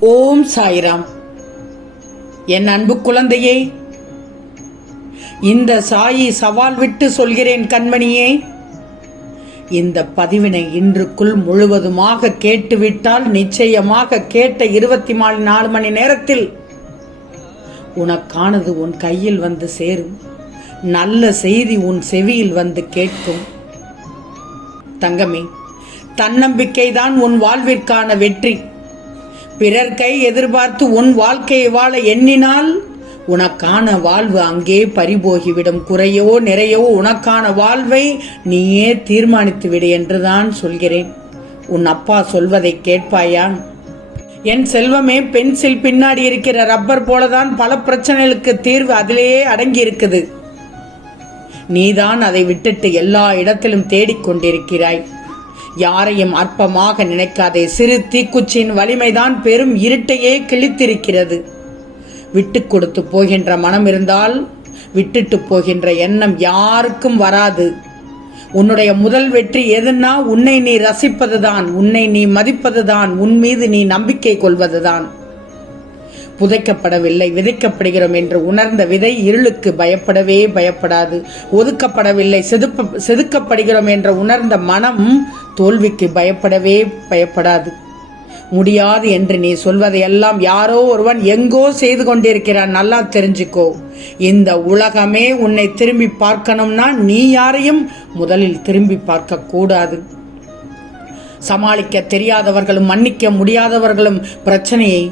ஓம் சாய்ராம். என் அன்பு குழந்தையே இந்த சாயி சவால் விட்டு சொல்கிறேன் கண்மணியே. இந்த பதிவினை இன்றுக்குள் முழுவதுமாக கேட்டுவிட்டால் நிச்சயமாக கேட்ட இருபத்தி நாலு மணி நேரத்தில் உனக்கானது உன் கையில் வந்து சேரும். நல்ல செய்தி உன் செவியில் வந்து கேட்கும். தங்கமே தன்னம்பிக்கைதான் உன் வாழ்விற்கான வெற்றி. பிறர் கை எதிர்பார்த்து உன் வாழ்க்கையை வாழ எண்ணினால் உனக்கான வாழ்வு அங்கே பறிபோகிவிடும். குறையோ நிறையோ உனக்கான வாழ்வை நீயே தீர்மானித்து விடு என்றுதான் சொல்கிறேன். உன் அப்பா சொல்வதை கேட்பாயா? என் செல்வமே பென்சில் பின்னாடி இருக்கிற ரப்பர் போலதான் பல பிரச்சனைகளுக்கு தீர்வு அதிலேயே அடங்கி இருக்குது நீதான் அதை விட்டுட்டு எல்லா இடத்திலும் தேடிக்கொண்டிருக்கிறாய். யாரையும் அற்பமாக நினைக்காதே. சிறு தீக்குச்சியின் வலிமைதான் பெரும் இருட்டையே கிழித்திருக்கிறது. விட்டு கொடுத்து போகின்ற மனம் இருந்தால் விட்டுட்டு போகின்ற எண்ணம் யாருக்கும் வராது. உன்னுடைய முதல் வெற்றி எதுன்னா உன்னை நீ ரசிப்பதுதான் உன்னை நீ மதிப்பதுதான் உன் மீது நீ நம்பிக்கை கொள்வதுதான். புதைக்கப்படவில்லை விதைக்கப்படுகிறோம் என்று உணர்ந்த விதை இருளுக்கு பயப்படவே பயப்படாது. ஒதுக்கப்படவில்லை செதுப்ப செதுக்கப்படுகிறோம் என்ற உணர்ந்த மனம் தோல்விக்கு பயப்படவே பயப்படாது. முடியாது என்று நீ சொல்வதையெல்லாம் யாரோ ஒருவன் எங்கோ செய்து கொண்டிருக்கிறான். நல்லா தெரிஞ்சுக்கோ இந்த உலகமே உன்னை திரும்பி பார்க்கணும்னா நீ யாரையும் முதலில் திரும்பி பார்க்க கூடாது. சமாளிக்க தெரியாதவர்களும் மன்னிக்க முடியாதவர்களும் பிரச்சனையை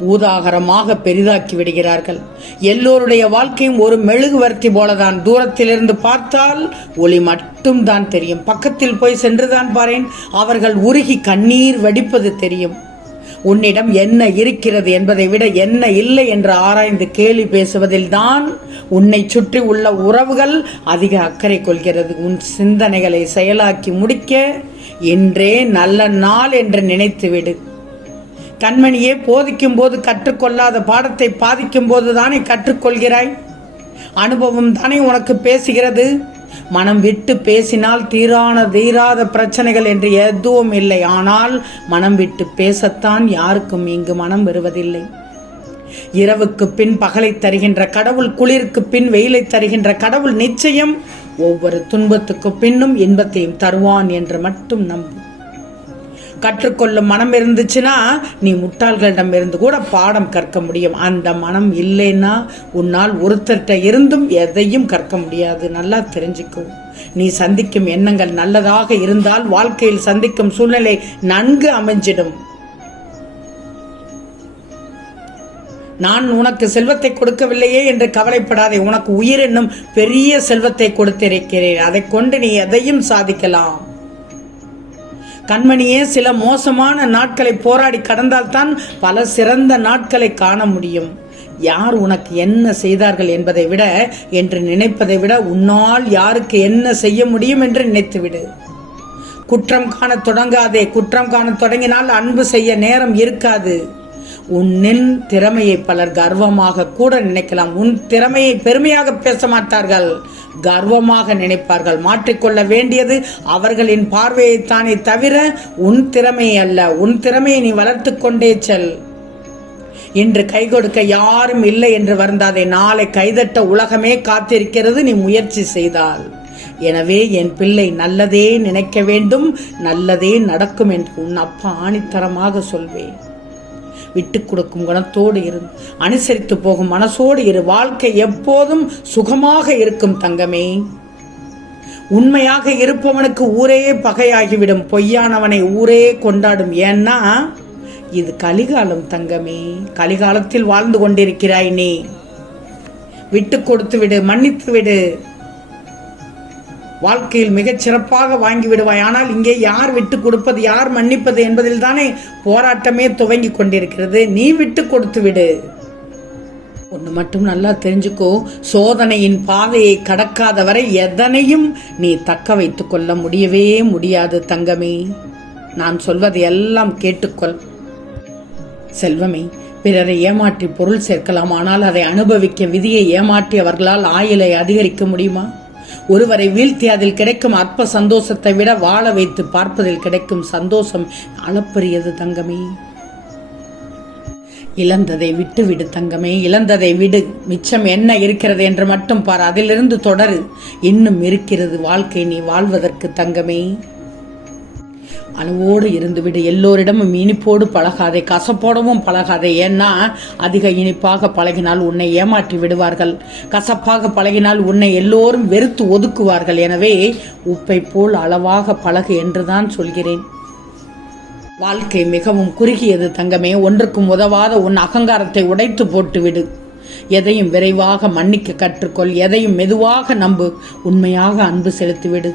ஊதாகரமாக பெரிதாக்கி விடுகிறார்கள். எல்லோருடைய வாழ்க்கையும் ஒரு மெழுகுவர்த்தி போலதான். தூரத்திலிருந்து பார்த்தால் ஒளி மட்டும் தான் தெரியும். பக்கத்தில் போய் சென்றுதான் பாரேன். அவர்கள் உருகி கண்ணீர் வடிப்பது தெரியும். உன்னிடம் என்ன இருக்கிறது என்பதை விட என்ன இல்லை என்று ஆராய்ந்து கேலி பேசுவதில் தான் உன்னை சுற்றி உள்ள உறவுகள் அதிக அக்கறை கொள்கிறது. உன் சிந்தனைகளை செயலாக்கி முடிக்க இன்றே நல்ல நாள் என்று நினைத்துவிடு. கண்மணியே போதிக்கும் போது கற்றுக்கொள்ளாத பாடத்தை பாதிக்கும் போது தானே கற்றுக்கொள்கிறாய்? அனுபவம் தானே உனக்கு பேசுகிறது? மனம் விட்டு பேசினால் தீரான தீராத பிரச்சனைகள் என்று எதுவும் இல்லை. ஆனால் மனம் விட்டு பேசத்தான் யாருக்கும் இங்கு மனம் வருவதில்லை. இரவுக்கு பின் பகலை தருகின்ற கடவுள் குளிருக்கு பின் வெயிலை தருகின்ற கடவுள் நிச்சயம் ஒவ்வொரு துன்பத்துக்கு பின்னும் இன்பத்தையும் தருவான் என்று மட்டும் நம்பும் கற்றுக்கொள்ளும் மனம் இருந்துச்சுன்னா நீ முட்டாள்களிடம் இருந்து கூட பாடம் கற்க முடியும். அந்த மனம் இல்லைன்னா உன்னால் ஒருத்தர்கிட்ட இருந்தும் எதையும் கற்க முடியாது. நல்லா தெரிஞ்சுக்கும் நீ சந்திக்கும் எண்ணங்கள் நல்லதாக இருந்தால் வாழ்க்கையில் சந்திக்கும் சூழ்நிலை நன்கு அமைஞ்சிடும். நான் உனக்கு செல்வத்தை கொடுக்கவில்லையே என்று கவலைப்படாதே. உனக்கு உயிர் என்னும் பெரிய செல்வத்தை கொடுத்திருக்கிறேன். அதை கொண்டு நீ எதையும் சாதிக்கலாம். கண்மணியே சில மோசமான நாட்களை போராடி கடந்தால்தான் பல சிறந்த நாட்களை காண முடியும். யார் உனக்கு என்ன செய்தார்கள் என்பதை விட என்று நினைப்பதை விட உன்னால் யாருக்கு என்ன செய்ய முடியும் என்று நினைத்துவிடு. குற்றம் காண தொடங்காதே குற்றம் காண தொடங்கினால் அன்பு செய்ய நேரம் இருக்காது. உன்னின் திறமையை பலர் கர்வமாக கூட நினைக்கலாம். உன் திறமையை பெருமையாக பேச மாட்டார்கள். கர்வமாக நினைப்பார்கள். மாற்றிக்கொள்ள வேண்டியது அவர்களின் பார்வையைத்தானே தவிர உன் திறமையை அல்ல. உன் திறமையை நீ வளர்த்து கொண்டே செல். இன்று கை கொடுக்க யாரும் இல்லை என்று வருந்தாதே. நாளை கைதட்ட உலகமே காத்திருக்கிறது. நீ முயற்சி செய்தால். எனவே என் பிள்ளை நல்லதே நினைக்க வேண்டும். நல்லதே நடக்கும் என்று உன் அப்பா ஆணித்தரமாக சொல்வேன். விட்டு கொடுக்கும் குணத்தோடு இரு. அனுசரித்து போகும் மனசோடு இரு. வாழ்க்கை எப்போதும் சுகமாக இருக்கும் தங்கமே. உண்மையாக இருப்பவனுக்கு ஊரே பகையாகிவிடும். பொய்யானவனை ஊரே கொண்டாடும். ஏன்னா இது கலிகாலம் தங்கமே. கலிகாலத்தில் வாழ்ந்து கொண்டிருக்கிறாய் நீ. விட்டு கொடுத்து விடு மன்னித்து விடு வாழ்க்கையில் மிகச் சிறப்பாக வாங்கி விடுவாய். ஆனால் இங்கே யார் விட்டு கொடுப்பது யார் மன்னிப்பது என்பதில் தானே போராட்டமே துவங்கி கொண்டிருக்கிறது. நீ விட்டு கொடுத்து விடு. ஒன்று மட்டும் நல்லா தெரிஞ்சுக்கோ. சோதனையின் பாதையை கடக்காத வரை எதனையும் நீ தக்க வைத்து கொள்ள முடியவே முடியாது தங்கமே. நான் சொல்வதை எல்லாம் கேட்டுக்கொள். செல்வமே பிறரை ஏமாற்றி பொருள் சேர்க்கலாம். ஆனால் அதை அனுபவிக்க விதியை ஏமாற்றியவர்களால் ஆயிலை ஆயுளை அதிகரிக்க முடியுமா? ஒருவரை வீழ்த்தி அதில் கிடைக்கும் அற்ப சந்தோஷத்தை விட வாழ வைத்து பார்ப்பதில் கிடைக்கும் சந்தோஷம் அளப்பரியது தங்கமே. இழந்ததை விட்டு விடு தங்கமே. இழந்ததை விடு. மிச்சம் என்ன இருக்கிறது என்று மட்டும் பார். அதிலிருந்து தொடரு. இன்னும் இருக்கிறது வாழ்க்கை. நீ வாழ்வதற்கு தங்கமே. அளவோடு இருந்துவிடு. எல்லோரிடமும் இனிப்போடு பழகாதே. கசப்போடவும் பழகாதே. ஏன்னா அதிக இனிப்பாக பழகினால் உன்னை ஏமாற்றி விடுவார்கள். கசப்பாக பழகினால் உன்னை எல்லோரும் வெறுத்து ஒதுக்குவார்கள். எனவே உப்பை போல் அளவாக பழகு என்றுதான் சொல்கிறேன். வாழ்க்கை மிகவும் குறுகியது தங்கமே. ஒன்றுக்கும் உதவாத உன் அகங்காரத்தை உடைத்து போட்டுவிடு. எதையும் விரைவாக மன்னிக்க கற்றுக்கொள். எதையும் மெதுவாக நம்பு. உண்மையாக அன்பு செலுத்திவிடு.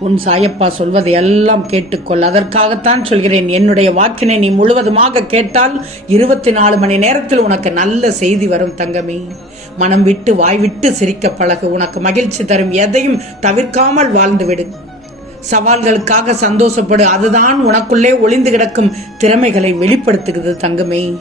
உன் சாயப்பா சொல்வதை எல்லாம் கேட்டுக்கொள். அதற்காகத்தான் சொல்கிறேன் என்னுடைய வாக்கினை நீ முழுவதுமாக கேட்டால் இருபத்தி நாலு மணி நேரத்தில் உனக்கு நல்ல செய்தி வரும் தங்கமே. மனம் விட்டு வாய் விட்டு சிரிக்க பழகு. உனக்கு மகிழ்ச்சி தரும் எதையும் தவிர்க்காமல் வாழ்ந்துவிடு. சவால்களுக்காக சந்தோஷப்படு. அதுதான் உனக்குள்ளே ஒளிந்து கிடக்கும் திறமைகளை வெளிப்படுத்துகிறது தங்கமே.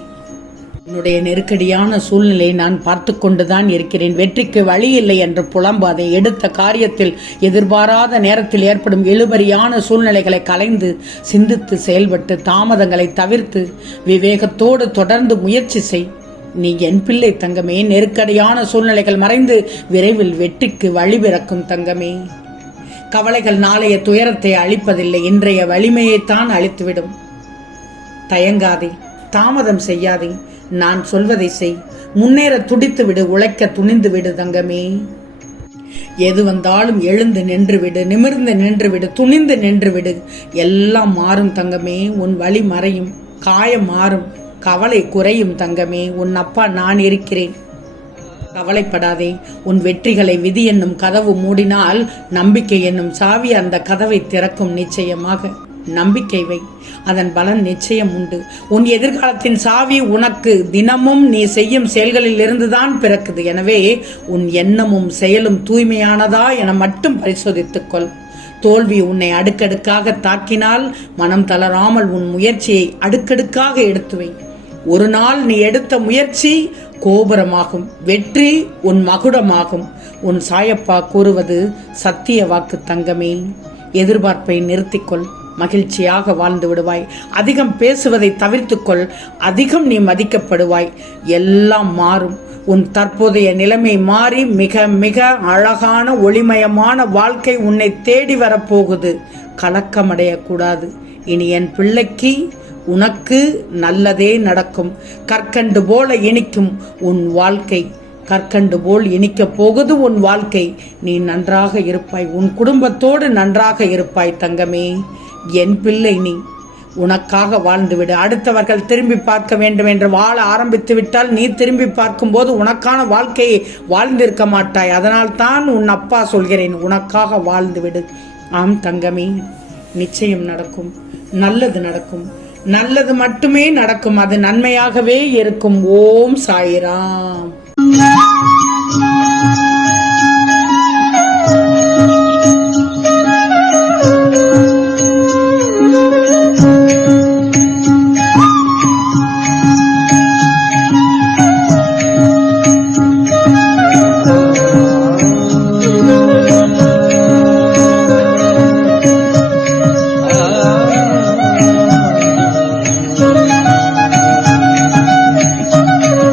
உன்னுடைய நெருக்கடியான சூழ்நிலையை நான் பார்த்து கொண்டுதான் இருக்கிறேன். வெற்றிக்கு வழி இல்லை என்று புலம்பாதே எடுத்த காரியத்தில் எதிர்பாராத நேரத்தில் ஏற்படும் இழுபறியான சூழ்நிலைகளை கலைந்து சிந்தித்து செயல்பட்டு தாமதங்களை தவிர்த்து விவேகத்தோடு தொடர்ந்து முயற்சி செய். நீ என் பிள்ளை தங்கமே. நெருக்கடியான சூழ்நிலைகள் மறைந்து விரைவில் வெற்றிக்கு வழி பிறக்கும் தங்கமே. கவலைகள் நாளைய துயரத்தை அழிப்பதில்லை. இன்றைய வலிமையைத்தான் அழித்துவிடும். தயங்காதே. தாமதம் செய்யாதே. நான் சொல்வதை செய். முன்னேற துடித்து விடு உழைக்க துணிந்து விடு தங்கமே. எது வந்தாலும் எழுந்து நின்று விடு நிமிர்ந்து நின்று விடு துணிந்து நின்று விடு எல்லாம் மாறும் தங்கமே உன் வழி மறையும் காயம் மாறும் கவலை குறையும் தங்கமே. உன் அப்பா நான் இருக்கிறேன். கவலைப்படாதே உன் வெற்றிகளை விதி என்னும் கதவு மூடினால் நம்பிக்கை என்னும் சாவி அந்த கதவை திறக்கும் நிச்சயமாக. நம்பிக்கை வை. அதன் பலன் நிச்சயம் உண்டு. உன் எதிர்காலத்தின் சாவி உனக்கு தினமும் நீ செய்யும் செயல்களில் இருந்துதான் பிறக்குது. எனவே உன் எண்ணமும் செயலும் தூய்மையானதா என மட்டும் பரிசோதித்துக்கொள். தோல்வி உன்னை அடுக்கடுக்காக தாக்கினால் மனம் தளராமல் உன் முயற்சியை அடுக்கடுக்காக எடுத்து வை. ஒரு நாள் நீ எடுத்த முயற்சி கோபுரமாகும். வெற்றி உன் மகுடமாகும். உன் சாயப்பா கூறுவது சத்திய வாக்கு தங்கமே. எதிர்பார்ப்பை நிறுத்திக்கொள். மகிழ்ச்சியாக வாழ்ந்து விடுவாய். அதிகம் பேசுவதை தவிர்த்துக்கொள். அதிகம் நீ மதிக்கப்படுவாய். எல்லாம் மாறும். உன் தற்போதைய நிலைமை மாறி மிக மிக அழகான ஒளிமயமான வாழ்க்கை உன்னை தேடி வரப்போகுது. கலக்கமடையக்கூடாது. இனி என் பிள்ளைக்கு உனக்கு நல்லதே நடக்கும். கற்கண்டு போல இனிக்கும் உன் வாழ்க்கை. கற்கண்டு போல் இனிக்கப் போகுது உன் வாழ்க்கை. நீ நன்றாக இருப்பாய். உன் குடும்பத்தோடு நன்றாக இருப்பாய் தங்கமே. என் பிள்ளை நீ. உனக்காக வாழ்ந்துவிடு. அடுத்தவர்கள் திரும்பி பார்க்க வேண்டும் என்று வாழ ஆரம்பித்து விட்டால் நீ திரும்பி பார்க்கும்போது உனக்கான வாழ்க்கையை வாழ்ந்திருக்க மாட்டாய். அதனால் தான் உன் அப்பா சொல்கிறேன் உனக்காக வாழ்ந்துவிடு. ஆம் தங்கமே நிச்சயம் நடக்கும். நல்லது நடக்கும். நல்லது மட்டுமே நடக்கும். அது நன்மையாகவே இருக்கும். ஓம் சாயிராம்.